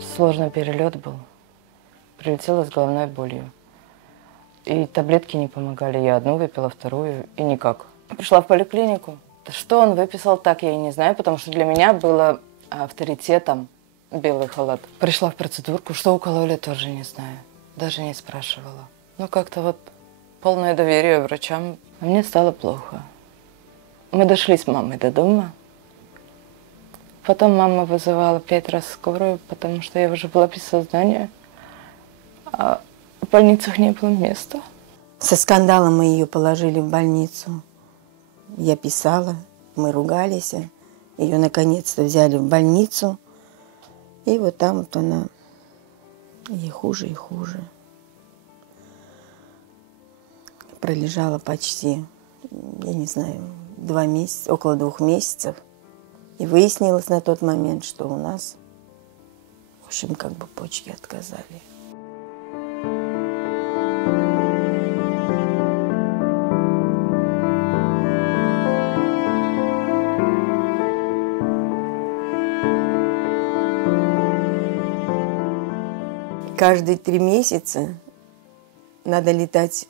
Сложный перелет был. Прилетела с головной болью. И таблетки не помогали. Я одну выпила, вторую, и никак. Пришла в поликлинику. Что он выписал, так я и не знаю, потому что для меня было авторитетом белый халат. Пришла в процедурку, что укололи, тоже не знаю. Даже не спрашивала. Ну, как-то вот полное доверие врачам. А мне стало плохо. Мы дошли с мамой до дома. Потом мама вызывала 5 раз скорую, потому что я уже была без сознания. А в больницах не было места. Со скандалом мы ее положили в больницу. Я писала, мы ругались. Ее наконец-то взяли в больницу. И вот там вот она и хуже, и хуже. Пролежала почти, я не знаю, 2 месяца, около 2 месяцев. И выяснилось на тот момент, что у нас, в общем, как бы почки отказали. Каждые 3 месяца надо летать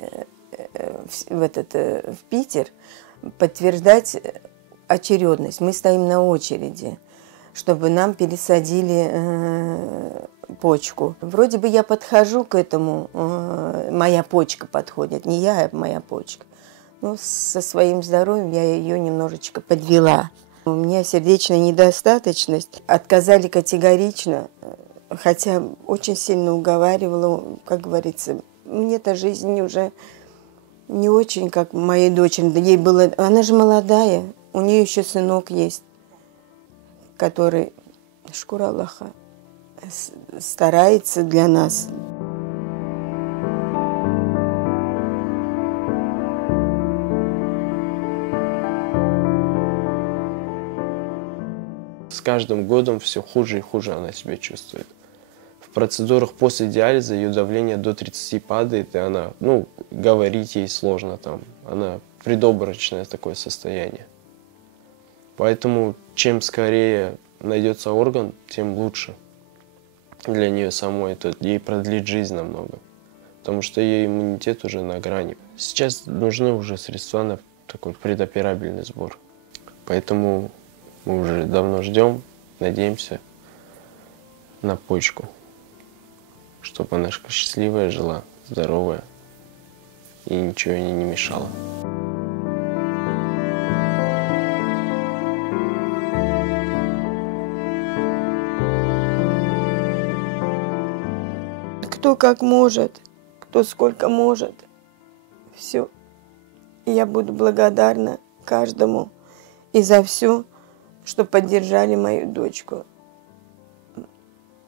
в Питер, подтверждать очередность. Мы стоим на очереди, чтобы нам пересадили почку. Вроде бы я подхожу к этому, моя почка подходит, не я, а моя почка. Но со своим здоровьем я ее немножечко подвела. У меня сердечная недостаточность. Отказали категорично, хотя очень сильно уговаривала, как говорится. Мне-то жизнь уже не очень, как моей дочери. Ей было, она же молодая, у нее еще сынок есть, который, шкура Аллаха, старается для нас. С каждым годом все хуже и хуже она себя чувствует. В процедурах после диализа ее давление до 30 падает, и она, говорить ей сложно там. Она предобморочное такое состояние. Поэтому чем скорее найдется орган, тем лучше для нее самой. Это ей продлит жизнь намного. Потому что ее иммунитет уже на грани. Сейчас нужны уже средства на такой предоперабельный сбор. Поэтому мы уже давно ждем, надеемся на почку. Чтобы она счастливая жила, здоровая и ничего ей не мешало. Кто как может, кто сколько может. Все. Я буду благодарна каждому и за все, что поддержали мою дочку.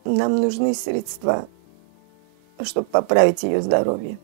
Нам нужны средства, чтобы поправить ее здоровье.